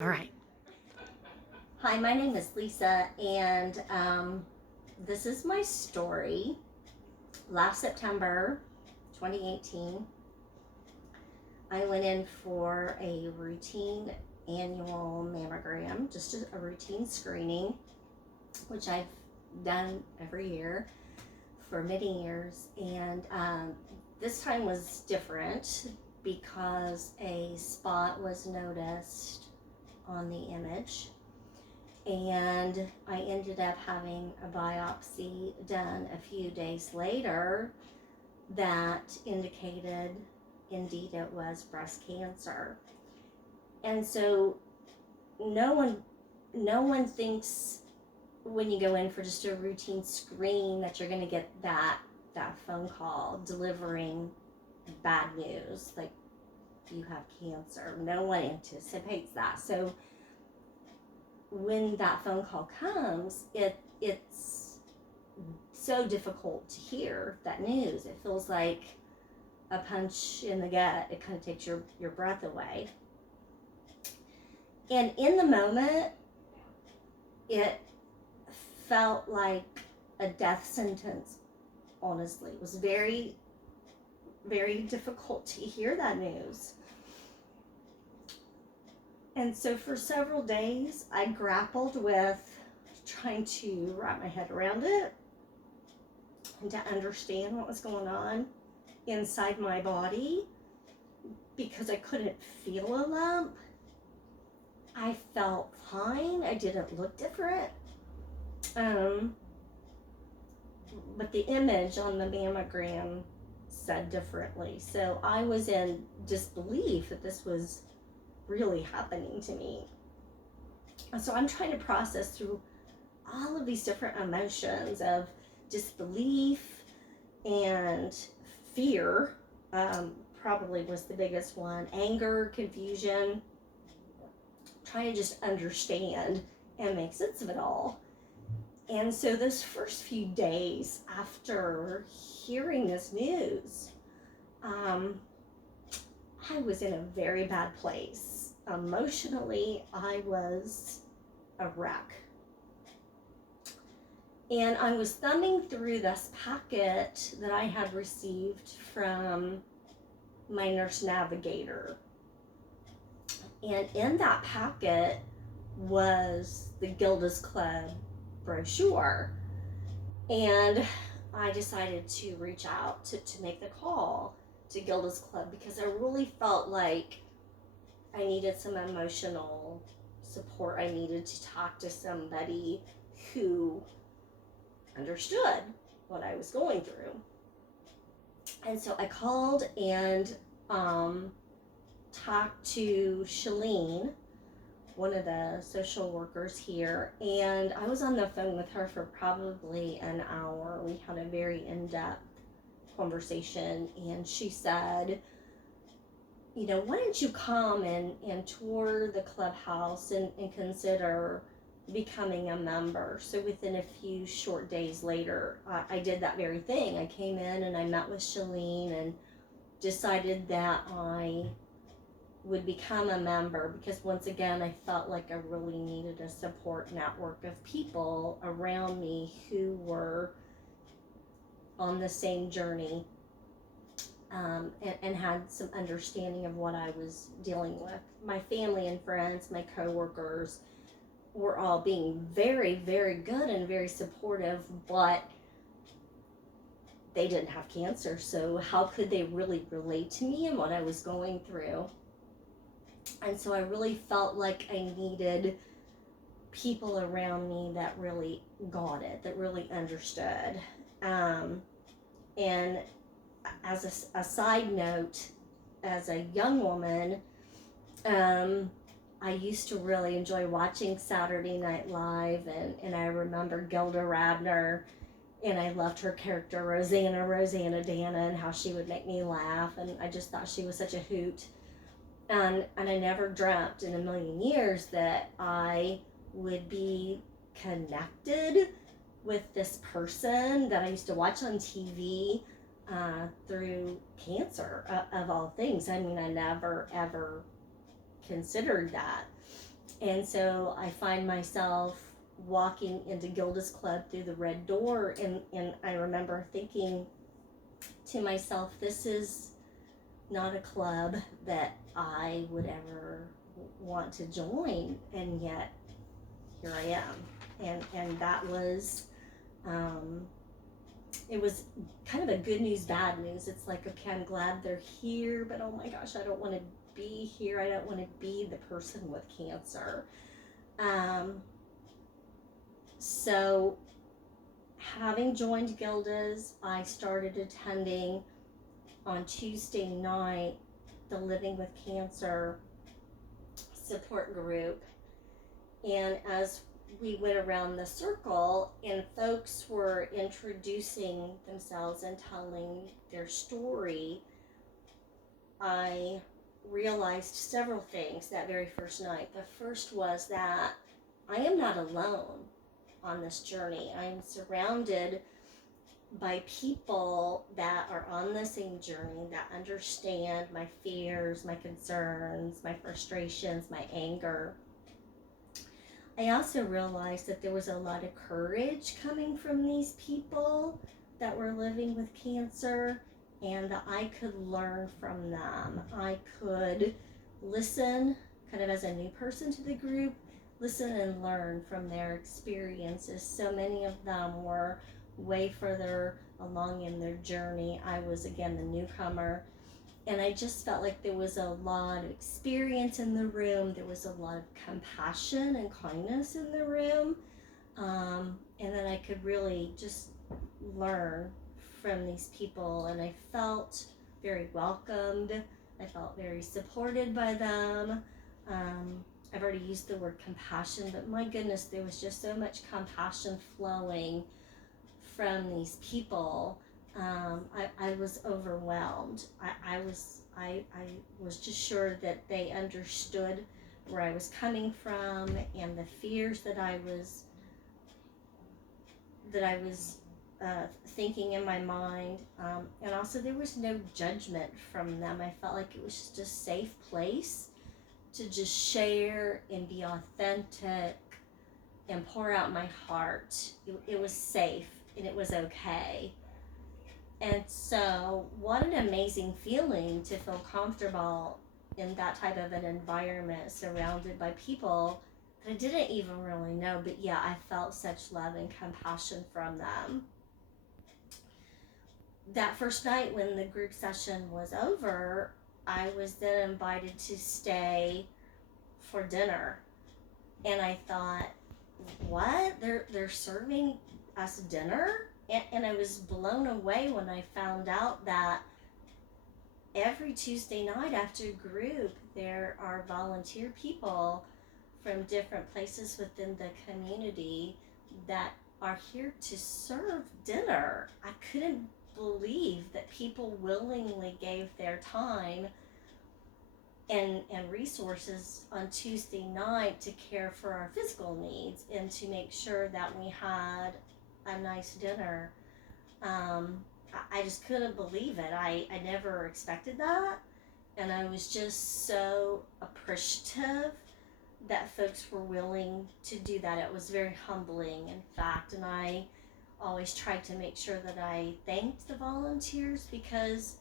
All right. Hi, my name is Lisa, and this is my story. Last September 2018, I went in for a routine annual mammogram, just a routine screening, which I've done every year for many years. And this time was different because a spot was noticed on the image, and I ended up having a biopsy done a few days later that indicated indeed it was breast cancer. And so no one no one thinks when you go in for just a routine screen that you're going to get that phone call delivering bad news, like you have cancer. No one anticipates that. So when that phone call comes, it's so difficult to hear that news. It feels like a punch in the gut. It kind of takes your breath away. And in the moment, it felt like a death sentence, honestly. It was very, very difficult to hear that news. And so for several days, I grappled with trying to wrap my head around it and to understand what was going on inside my body, because I couldn't feel a lump. I felt fine. I didn't look different. But the image on the mammogram said differently. So I was in disbelief that this was really happening to me. So I'm trying to process through all of these different emotions of disbelief and fear. Probably was the biggest one. Anger, confusion, trying to just understand and make sense of it all. And so those first few days after hearing this news, I was in a very bad place. Emotionally, I was a wreck. And I was thumbing through this packet that I had received from my nurse navigator. And in that packet was the Gilda's Club brochure. And I decided to reach out to make the call to Gilda's Club because I really felt like I needed some emotional support. I needed to talk to somebody who understood what I was going through. And so I called and talked to Shalene, one of the social workers here, and I was on the phone with her for probably an hour. We had a very in-depth conversation, and she said, why don't you come and tour the clubhouse and consider becoming a member? So within a few short days later, I did that very thing. I came in and I met with Shalene and decided that I would become a member, because once again I felt like I really needed a support network of people around me who were on the same journey, and had some understanding of what I was dealing with. My family and friends, my coworkers, were all being very, very good and very supportive, but they didn't have cancer, so how could they really relate to me and what I was going through? And so I really felt like I needed people around me that really got it, that really understood. And as a side note, as a young woman, I used to really enjoy watching Saturday Night Live, and I remember Gilda Radner, and I loved her character Rosanna Dana, and how she would make me laugh, and I just thought she was such a hoot. And I never dreamt in a million years that I would be connected with this person that I used to watch on TV through cancer, of all things. I mean, I never ever considered that. And so I find myself walking into Gilda's club through the red door, and I remember thinking to myself, this is not a club that I would ever want to join, and yet here I am. And that was, it was kind of a good news, bad news. It's like, okay, I'm glad they're here, but oh my gosh, I don't want to be here. I don't want to be the person with cancer. So having joined Gilda's, I started attending on Tuesday night the Living with Cancer support group. And as we went around the circle and folks were introducing themselves and telling their story, I realized several things that very first night. The first was that I am not alone on this journey. I'm surrounded by people that are on the same journey, that understand my fears, my concerns, my frustrations, my anger. I also realized that there was a lot of courage coming from these people that were living with cancer, and that I could learn from them. I could listen kind of as a new person to the group, listen and learn from their experiences. So many of them were way further along in their journey. I was, again, the newcomer. And I just felt like there was a lot of experience in the room. There was a lot of compassion and kindness in the room. And then I could really just learn from these people. And I felt very welcomed. I felt very supported by them. I've already used the word compassion, but my goodness, there was just so much compassion flowing from these people. I was overwhelmed. I was just sure that they understood where I was coming from and the fears that I was thinking in my mind, and also there was no judgment from them. I felt like it was just a safe place to just share and be authentic and pour out my heart. It was safe and it was okay. And so what an amazing feeling to feel comfortable in that type of an environment, surrounded by people that I didn't even really know, but yeah, I felt such love and compassion from them. That first night when the group session was over, I was then invited to stay for dinner. And I thought, what? They're serving us dinner? And I was blown away when I found out that every Tuesday night after group, there are volunteer people from different places within the community that are here to serve dinner. I couldn't believe that people willingly gave their time and resources on Tuesday night to care for our physical needs and to make sure that we had a nice dinner. I just couldn't believe it. I never expected that, and I was just so appreciative that folks were willing to do that. It was very humbling, in fact, and I always tried to make sure that I thanked the volunteers, because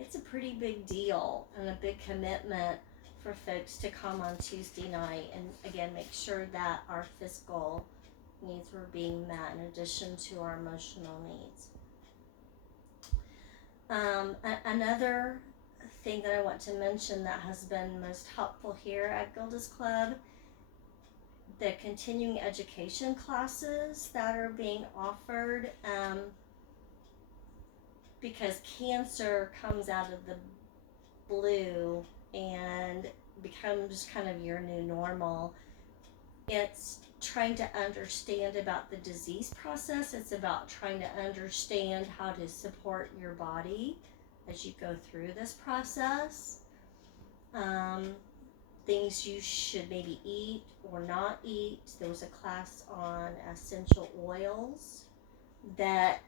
it's a pretty big deal and a big commitment for folks to come on Tuesday night and, again, make sure that our physical needs were being met in addition to our emotional needs. Another thing that I want to mention that has been most helpful here at Gilda's Club, the continuing education classes that are being offered, because cancer comes out of the blue and becomes kind of your new normal. It's trying to understand about the disease process. It's about trying to understand how to support your body as you go through this process. Things you should maybe eat or not eat. There was a class on essential oils that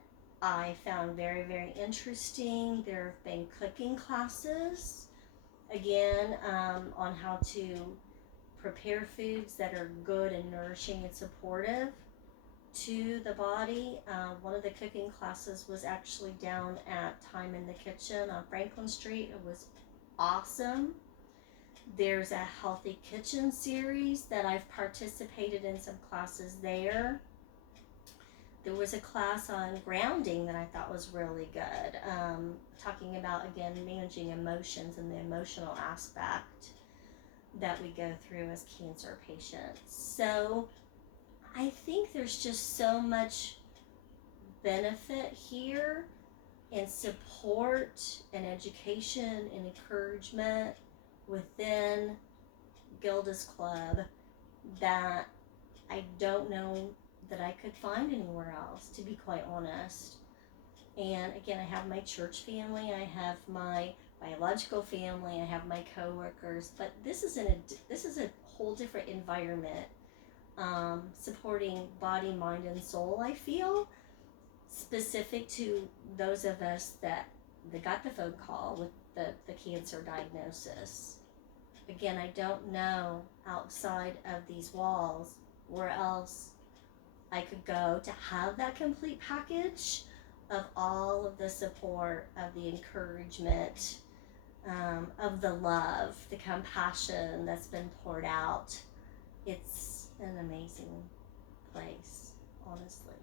I found very, very interesting. There have been cooking classes, again, on how to prepare foods that are good and nourishing and supportive to the body. One of the cooking classes was actually down at Time in the Kitchen on Franklin Street. It was awesome. There's a Healthy Kitchen series that I've participated in some classes there. There was a class on grounding that I thought was really good, talking about, again, managing emotions and the emotional aspect that we go through as cancer patients. So I think there's just so much benefit here, and support and education and encouragement within Gilda's Club that I don't know that I could find anywhere else, to be quite honest. And again, I have my church family, I have my biological family, I have my coworkers, but this is a whole different environment, supporting body, mind, and soul. I feel specific to those of us that got the phone call with the cancer diagnosis. Again, I don't know outside of these walls where else I could go to have that complete package of all of the support, of the encouragement, of the love, the compassion that's been poured out. It's an amazing place, honestly.